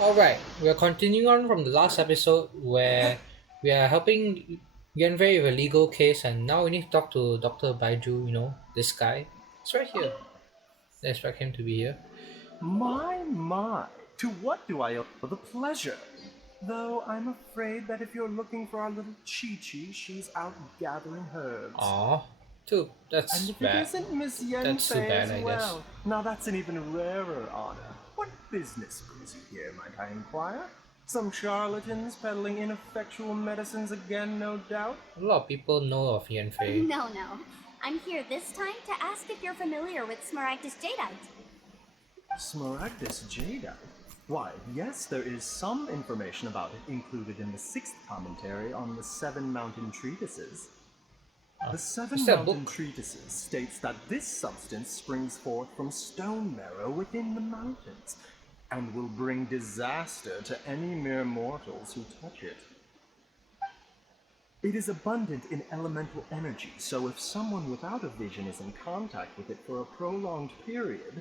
Alright, we are continuing on from the last episode where we are helping Yanfei with a legal case, and now we need to talk to Dr. Baiju, this guy. It's right here. I expect him to be here. My, to what do I owe the pleasure? Though I'm afraid that if you're looking for our little Chi-Chi, she's out gathering herbs. Aw, And that's if it bad. isn't Miss That's too Yenfei bad, as I guess. well, now that's an even rarer honor. What business brings you here, might I inquire? Some charlatans peddling ineffectual medicines again, no doubt? A lot of people know of Yanfei. No, no. I'm here this time to ask if you're familiar with Smaragdus jadeite. Smaragdus jadeite? Why, yes, there is some information about it included in the sixth commentary on the Seven Mountain Treatises. The Seven Is that a Mountain book? Treatises states that this substance springs forth from stone marrow within the mountains, and will bring disaster to any mere mortals who touch it. It is abundant in elemental energy, so if someone without a vision is in contact with it for a prolonged period,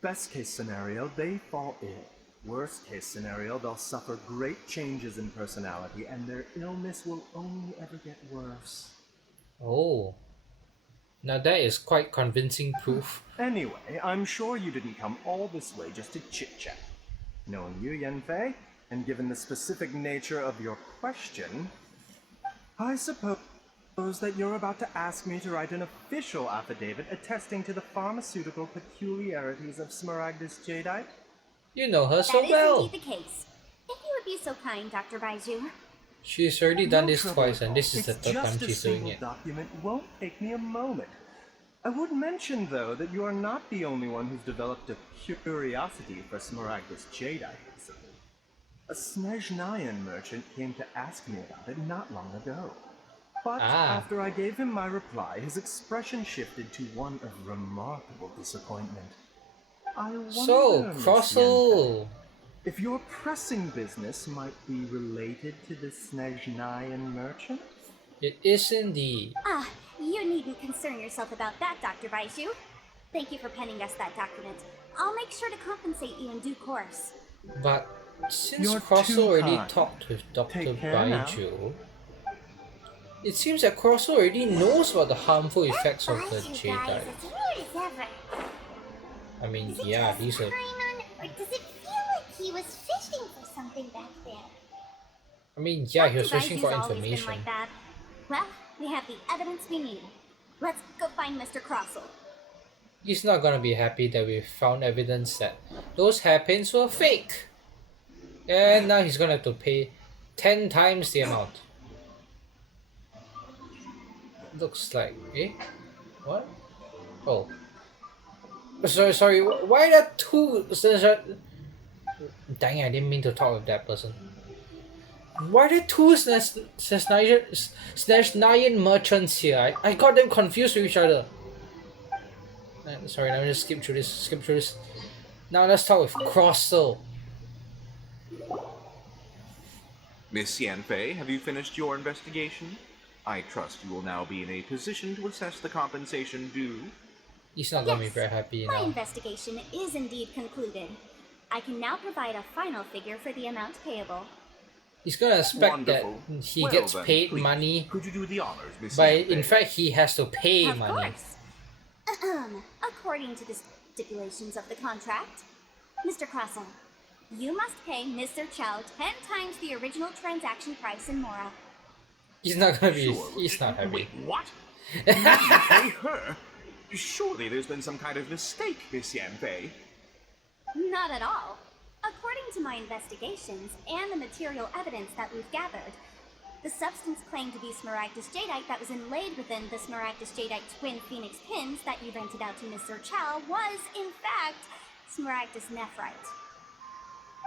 best case scenario, they fall ill. Worst case scenario, they'll suffer great changes in personality, and their illness will only ever get worse. Oh, now that is quite convincing proof. Anyway, I'm sure you didn't come all this way just to chit-chat. Knowing you, Yenfei, and given the specific nature of your question, I suppose that you're about to ask me to write an official affidavit attesting to the pharmaceutical peculiarities of Smaragdus jadeite? You know her That so is well. indeed the case. If you would be so kind, Dr. Baiju. She's already done No this trouble twice, at and all. this is the It's third time just a she's doing single it. document won't take me a moment. I would mention, though, that you are not the only one who's developed a curiosity for Smaragdus jadeite recently. A Snezhnayan merchant came to ask me about it not long ago. But Ah. after I gave him my reply, his expression shifted to one of remarkable disappointment. I wonder, So, Miss Yenfei, Crossel. if your pressing business might be related to the Snezhnayan merchant? It is indeed. Ah, you needn't concern yourself about that, Dr. Baiju. Thank you for penning us that document. I'll make sure to compensate you in due course. But since You're Crossel too already kind. talked with Dr. Take care now. Baiju, it seems that Crossel already knows about the harmful effects of the Baiju, guys, jadeite. it's weird as ever. I mean, Is it yeah, just these are. Paimon, or does it feel like he was fishing for something back there? I mean, yeah, he was Dr. searching Baiju's for always been information. like that. Well, we have the evidence we need. Let's go find Mr. Crossel. He's not gonna be happy that we found evidence that those hairpins were fake. And now he's gonna have to pay 10 times the amount. Looks like. Eh? What? Oh. Sorry. Why are there two. Dang it, I didn't mean to talk with that person. Why are there two Snezhnayan merchants here? I got them confused with each other. Sorry, let me just skip through this. Now let's talk with Crossel. Miss Yanfei, have you finished your investigation? I trust you will now be in a position to assess the compensation due. He's not gonna be very happy My now. investigation is indeed concluded. I can now provide a final figure for the amount payable. He's gonna expect that Wonderful. he Well gets then, paid please, money, Could you do the honors, Miss but Yanfei? in fact he has to pay Of money. course. According to the stipulations of the contract, Mr. Crossel, you must pay Mr. Chow 10 times the original transaction price in Mora. He's not gonna be. Sure. He's not happy. Wait, what? You pay her? Surely there's been some kind of mistake, Miss Yanfei. Not at all. According to my investigations and the material evidence that we've gathered, the substance claimed to be Smaragdus jadeite that was inlaid within the Smaragdus jadeite twin phoenix pins that you rented out to Mr. Chow was, in fact, Smaragdus nephrite.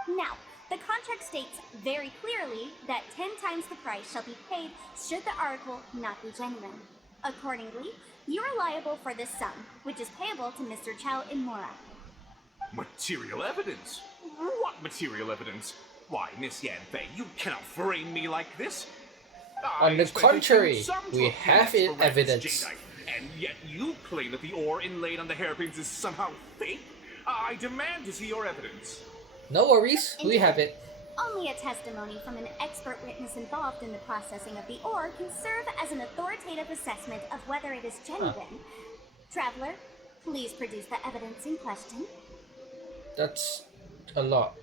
Now, the contract states very clearly that 10 times the price shall be paid should the article not be genuine. Accordingly, you are liable for this sum, which is payable to Mr. Chow in Mora. Material evidence? What material evidence? Why, Miss Yanfei, you cannot frame me like this. On the expected contrary, some we to obtain have Smaragdus evidence. jadeite, and yet you claim that the ore inlaid on the hairpins is somehow fake? I demand to see your evidence. No worries, we Indeed, have it. only a testimony from an expert witness involved in the processing of the ore can serve as an authoritative assessment of whether it is Huh, genuine. Traveler, please produce the evidence in question. that's a lot.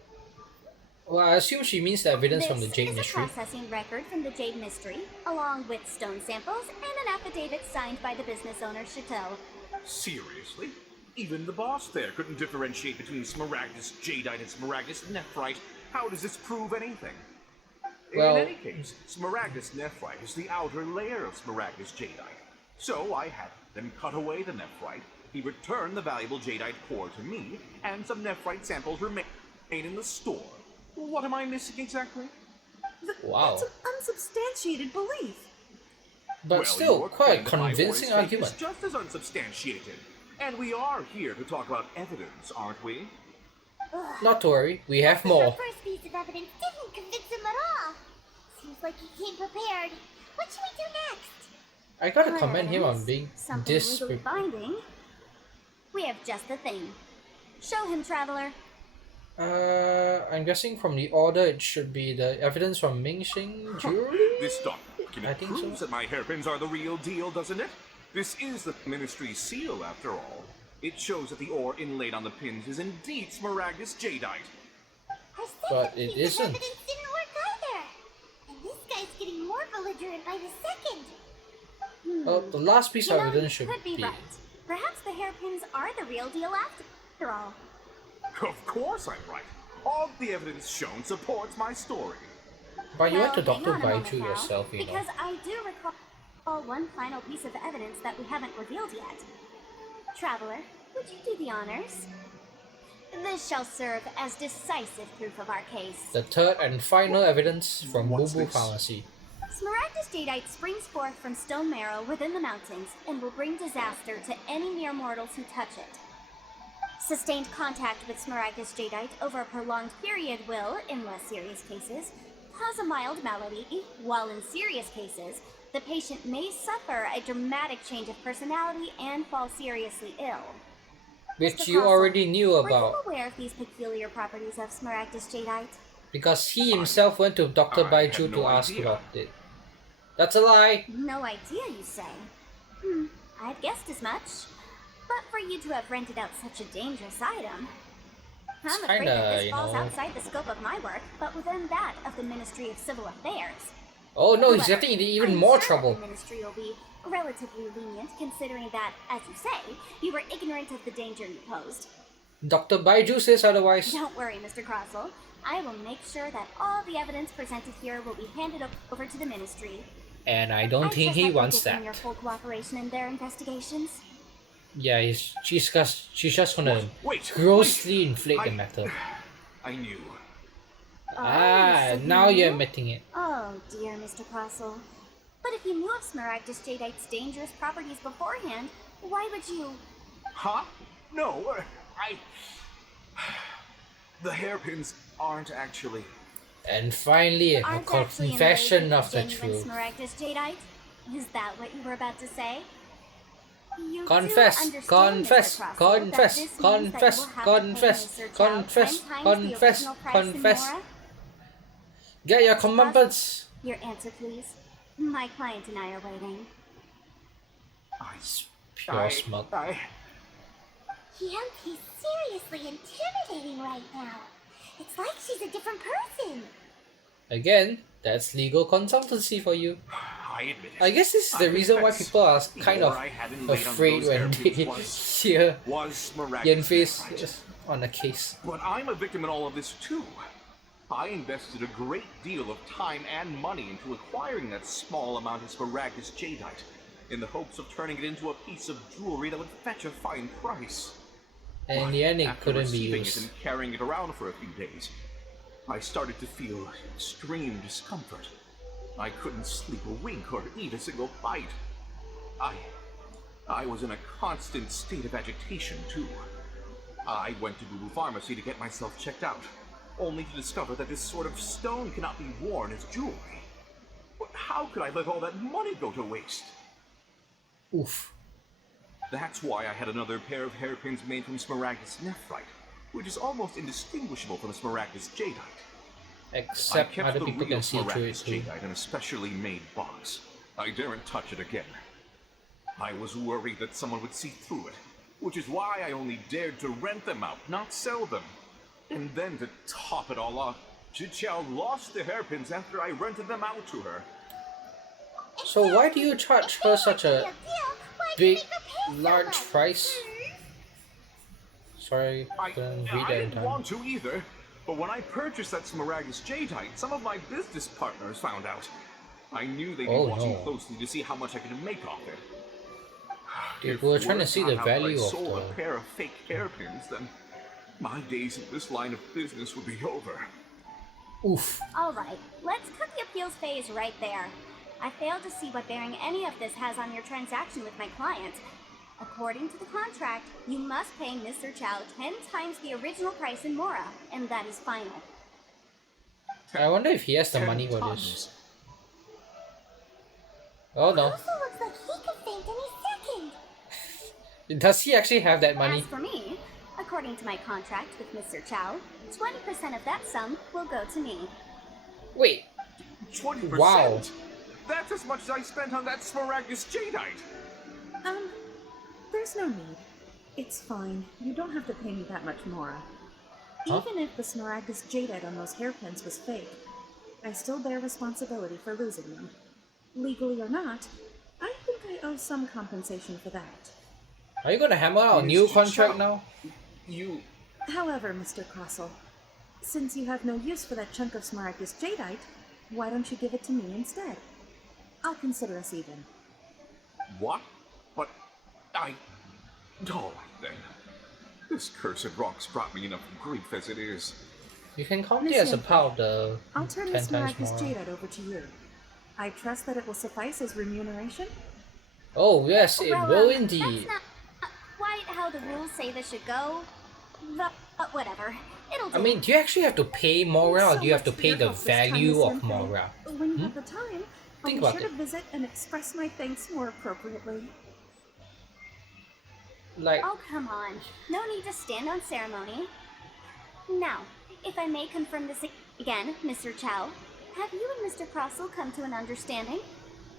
Well, I assume she means the evidence from the This Jade is a Mystery. processing record from the Jade Mystery, along with stone samples and an affidavit signed by the business owner, Chateau. Seriously? Even the boss there couldn't differentiate between Smaragdus Jadeite and Smaragdus Nephrite. How does this prove anything? In Well, any case, Smaragdus Nephrite is the outer layer of Smaragdus Jadeite. So I had them cut away the Nephrite, he returned the valuable Jadeite core to me, and some Nephrite samples remain in the store. What am I missing exactly? wow. That's an unsubstantiated belief. But Well, still, your quite claim that my convincing ore is fake argument. is just as unsubstantiated. And we are here to talk about evidence, aren't we? Not to worry, we have The more. first piece of evidence didn't convince him at all. Seems like he came prepared. What should we do next? I gotta More commend him on evidence? being Something this. legally binding. We have just the thing. Show him, Traveler. I'm guessing from the order it should be the evidence from Ming Xing Jewelry? This I document think so. proves that my hairpins are the real deal, doesn't it? This is the Ministry's seal, after all. It shows that the ore inlaid on the pins is indeed Smaragdus Jadeite. Our But second it piece isn't. of evidence didn't work either. And this guy's getting more belligerent by the second. Well, the last piece You of know, evidence you should could be be. right. Perhaps the hairpins are the real deal after all. Of course I'm right. All the evidence shown supports my story. But you went to Well, hang Dr. on a moment Baiju now, yourself, you know. Because I do recall one final piece of evidence that we haven't revealed yet. Traveler, would you do the honors? This shall serve as decisive proof of our case. The third and final evidence from Boo What's Boo this? Pharmacy. Smaragdus Jadeite springs forth from stone marrow within the mountains and will bring disaster to any mere mortals who touch it. Sustained contact with Smaragdus Jadeite over a prolonged period will, in less serious cases, cause a mild malady, while in serious cases, the patient may suffer a dramatic change of personality and fall seriously ill. Which Mr. you Castle, already knew Were about. you aware of these peculiar properties of Smaragdus Jadeite? Because he himself went to Dr. I Baiju had to no ask idea. about it. That's a lie! No idea, you say? I'd guessed as much. But for you to have rented out such a dangerous item... It's I'm afraid that kinda, this you falls know- outside the scope of my work, but within that of the Ministry of Civil Affairs. Oh no, he's However, getting into even I'm more certain trouble. The Ministry will be relatively lenient, considering that, as you say, you were ignorant of the danger you posed. Dr. Baiju says otherwise. Don't worry, Mr. Crossell. I will make sure that all the evidence presented here will be handed over to the Ministry. And I don't think trust he that you'll wants give them that. your full cooperation in their investigations. Yeah, she's just gonna Wait, grossly inflate the I- matter. I knew. So Now you you're knew? admitting it. Oh dear, Mr. Crossell. But if you knew of Smaragdus Jadeite's dangerous properties beforehand, why would you... Huh? No, I... The hairpins aren't actually... And finally, a aren't actually confession inlaid of the with genuine truth. Smaragdus Jadeite? Is that what you were about to say? You do Confess, understand, confess, Mr. Crossell, that confess, this means that confess, you will have to pay confess, Mr. Chow confess, 10 times the confess, original price in confess. Mora? Get your comeuppance. Your answer, please. My client and I are waiting. Pure smug. Yep, he's seriously intimidating right now. It's like she's a different person. Again, that's legal consultancy for you. I admit it. I guess this is the I reason why confess, people are the kind ore of I had inlaid on afraid those when they hairpins hear was Smaragdus Yanfei's Nephrite. on a case. But I'm a victim in all of this too. I invested a great deal of time and money into acquiring that small amount of Smaragdus Jadeite, in the hopes of turning it into a piece of jewelry that would fetch a fine price. And in the end, it After couldn't be receiving it used. and carrying it around for a few days, I started to feel extreme discomfort. I couldn't sleep a wink or eat a single bite. I was in a constant state of agitation, too. I went to Boo Pharmacy to get myself checked out, only to discover that this sort of stone cannot be worn as jewelry. But how could I let all that money go to waste? Oof. That's why I had another pair of hairpins made from Smaragdus Nephrite, which is almost indistinguishable from the Smaragdus Jadeite. I Except kept other the people real can see through it Smaragdus too. Jadeite in a specially made box. I daren't touch it again. I was worried that someone would see through it, which is why I only dared to rent them out, not sell them. And then to top it all off, Chichao lost the hairpins after I rented them out to her. So why do you charge her such a big, large price? Sorry, couldn't read I that in didn't time. want to either, but when I purchased that Smaragdus Jadeite, some of my business partners found out. I knew they'd be Oh, watching no. closely to see how much I could make off it. Dude, If we were trying to word see got the out that value I of sold the... a pair of fake hairpins, then my days in this line of business would be over. Oof. Alright, let's cut the appeals phase right there. I failed to see what bearing any of this has on your transaction with my client. According to the contract, you must pay Mr. Chow 10 times the original price in Mora, and that is final. I wonder if he has the 10 money for tons. this. Oh no. Also looks like he could faint any second. Does he actually have that As money? for me, according to my contract with Mr. Chow, 20% of that sum will go to me. Wait. 20%? Wow. That's as much as I spent on that Smaragdus Jadeite! There's no need. It's fine. You don't have to pay me that much more. Huh? Even if the Smaragdus Jadeite on those hairpins was fake, I still bear responsibility for losing them. Legally or not, I think I owe some compensation for that. Are you gonna hammer out a new Miss contract Chichao. now? You... However, Mr. Crossell, since you have no use for that chunk of Smaragdus Jadeite, why don't you give it to me instead? I'll consider us even. What? But I... All right then. This cursed rock's brought me enough grief as it is. You can count it as a Miss part of the I'll turn 10 the times Smaragdus more. Jadeite over to you. I trust that it will suffice as remuneration? Oh yes, it Well, will that's indeed. not quite how the rules say this should go. But whatever. It'll do. I mean, do you actually have to pay Mora, or So do you have to much for pay your the help this time, value Miss of Yanfei. Mora? When you have the time, I'll Think be about sure it. to visit and express my thanks more appropriately. Like, Oh, come on. No need to stand on ceremony. Now, if I may confirm this again, Mr. Chow, have you and Mr. Crossell come to an understanding?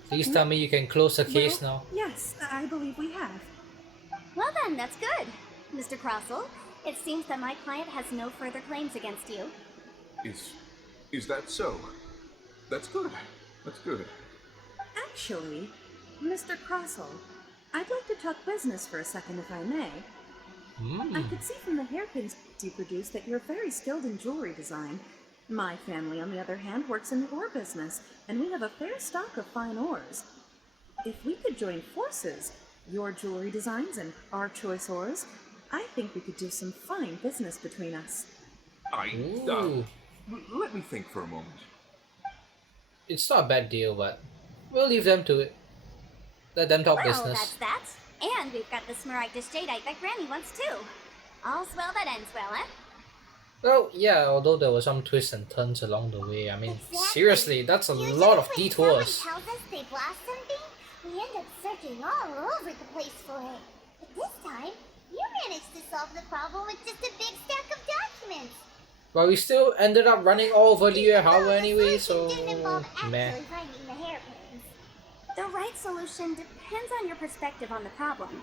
please tell me you can close the case now. Yes, I believe we have. Well then, that's good. Mr. Crossell, it seems that my client has no further claims against you. Is that so? That's good. That's good. Actually, Mr. Crossell, I'd like to talk business for a second if I may. I could see from the hairpins you produce that you're very skilled in jewelry design. My family, on the other hand, works in the ore business, and we have a fair stock of fine ores. If we could join forces, your jewelry designs and our choice ores, I think we could do some fine business between us. Ooh. Let me think for a moment. It's not a bad deal, but we'll leave them to it. Let them talk Well, business. that's that. And we've got the Smaragdus Jadeite that Granny wants too. All's well that ends well, eh? Well, yeah, although there were some twists and turns along the way. I mean, Exactly. seriously, that's a Usually lot of when detours. someone tells us they've lost something, we end up searching all over the place for it. But this time, you managed to solve the problem with just a big stack of documents. But we still ended up running all over the Though Howard the anyway, solution so didn't involve meh. actually finding the hairpins. The right solution depends on your perspective on the problem.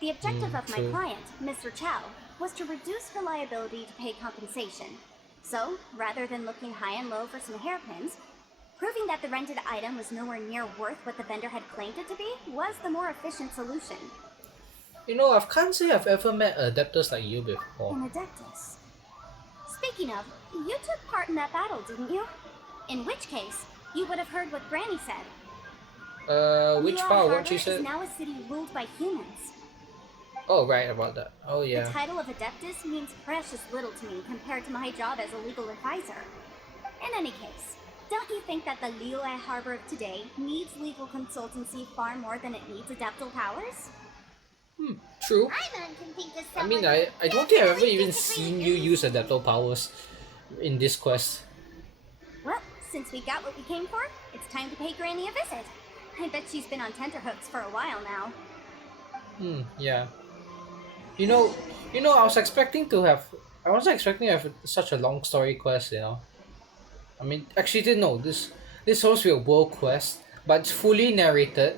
The objective of my true. client, Mr. Chow, was to reduce her liability to pay compensation. So, rather than looking high and low for some hairpins, proving that the rented item was nowhere near worth what the vendor had claimed it to be was the more efficient solution. You know, I can't say I've ever met adepters like you before. An Adeptus. Speaking of, you took part in that battle, didn't you? In which case, you would have heard what Granny said. Which Leo part? What Harbor she is said? now a city ruled by humans. Oh, right, about that. Oh, The yeah. title of Adeptus means precious little to me compared to my job as a legal advisor. In any case, don't you think that the Leo Harbor of today needs legal consultancy far more than it needs adeptal powers? True. Paimon can think of I someone mean, who I don't think I've ever definitely even disagrees seen with you me. use adeptal powers in this quest. Well, since we got what we came for, it's time to pay Granny a visit. I bet she's been on tenterhooks for a while now. Yeah. You know, You know, I wasn't expecting to have such a long story quest. You know, I mean, actually, didn't know this supposed to be a world quest, but it's fully narrated,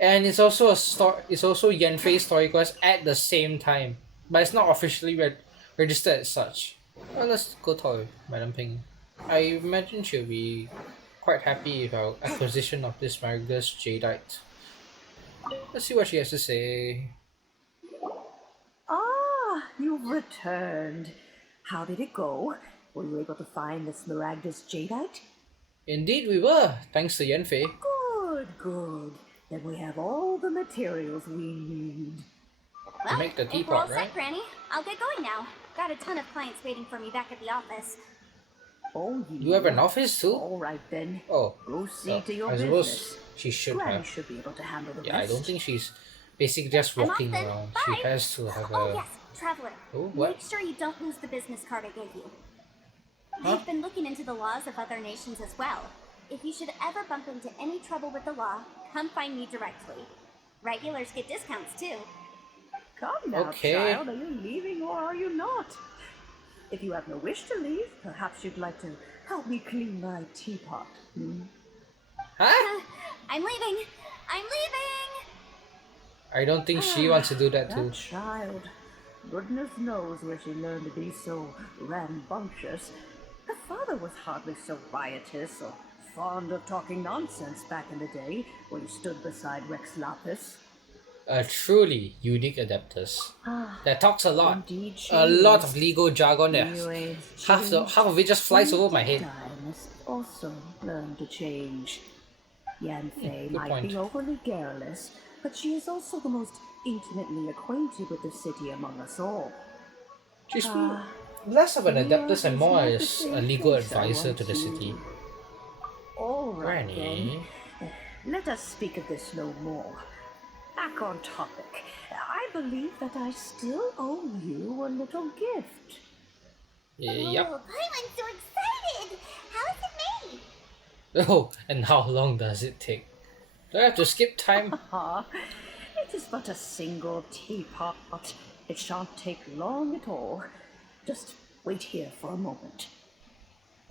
and it's also a story. It's also Yanfei's story quest at the same time, but it's not officially registered as such. Well, let's go talk with Madam Ping. I imagine she'll be quite happy with our acquisition of this Marigus Jadeite. Let's see what she has to say. Ah, you've returned. How did it go? Were you able to find the Smaragdus Jadeite? Indeed, we were, thanks to Yanfei. Good, good. Then we have all the materials we need. Well, make the if we're teapot, all set, right? Granny, I'll get going now. Got a ton of clients waiting for me back at the office. Oh, You have an office too? All right then. Oh, Go see well, to your I suppose business. she should Granny have. should be able to handle the Yeah, I rest. don't think she's basically just I'm off walking then. around. Bye. She has to have Oh a. yes, Traveler. Oh, what? Make sure you don't lose the business card I gave you. Huh? I've been looking into the laws of other nations as well. If you should ever bump into any trouble with the law, come find me directly. Regulars get discounts too. Come now, Okay. child. Are you leaving or are you not? If you have no wish to leave, perhaps you'd like to help me clean my teapot. Huh? I'm leaving. I'm leaving. I don't think she wants to do that too. That child. Goodness knows where she learned to be so rambunctious. Her father was hardly so riotous or fond of talking nonsense back in the day when he stood beside Rex Lapis. A truly unique adapters that talks a lot. Indeed she A lot is. of legal jargon there. Anyways, Half change. of it just flies over my head. I must also learn to change. Yanfei good might point. be overly garrulous, but she is also the most intimately acquainted with the city among us all. She's Ah, less of an Fear adapters and is more not the as a same legal face I advisor want to the city. All right Granny. then. Let us speak of this no more. Back on topic. I believe that I still owe you a little gift. Yep. Oh, I'm so excited. How is it made? Oh, and how long does it take? Do I have to skip time? Ah, it is but a single teapot. It shan't take long at all. Just wait here for a moment.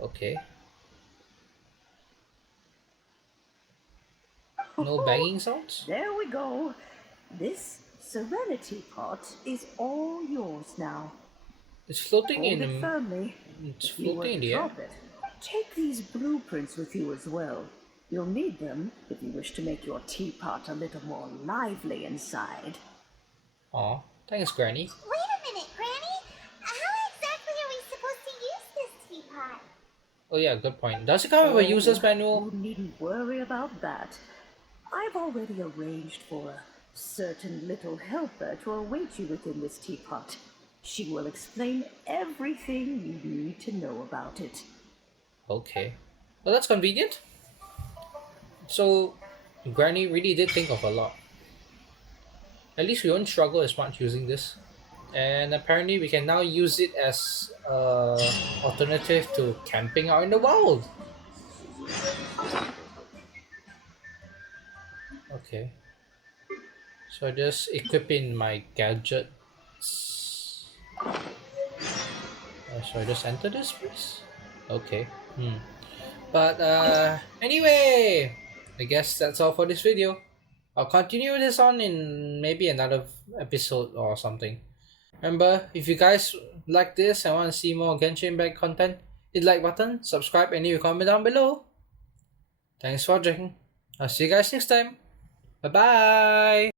Okay. No banging sounds? There we go. This Serenity pot is all yours now. It's floating Hold in it firmly. it's If you were floating in to the air. drop it, take these blueprints with you as well. You'll need them if you wish to make your teapot a little more lively inside. Aw, thanks, Granny. Wait a minute, Granny. How exactly are we supposed to use this teapot? Oh yeah, good point. Does it come with a user's manual? You needn't worry about that. I've already arranged for a certain little helper to await you within this teapot. She will explain everything you need to know about it. Okay. Well, that's convenient. So, Granny really did think of a lot. At least we won't struggle as much using this. And apparently we can now use it as a alternative to camping out in the wild. Okay. So just equipping my gadgets. So I just enter this place? Okay. But anyway, I guess that's all for this video. I'll continue this on in maybe another episode or something. Remember, if you guys like this and want to see more Genshin Impact content, hit the like button, subscribe, and leave a comment down below. Thanks for watching. I'll see you guys next time. Bye bye.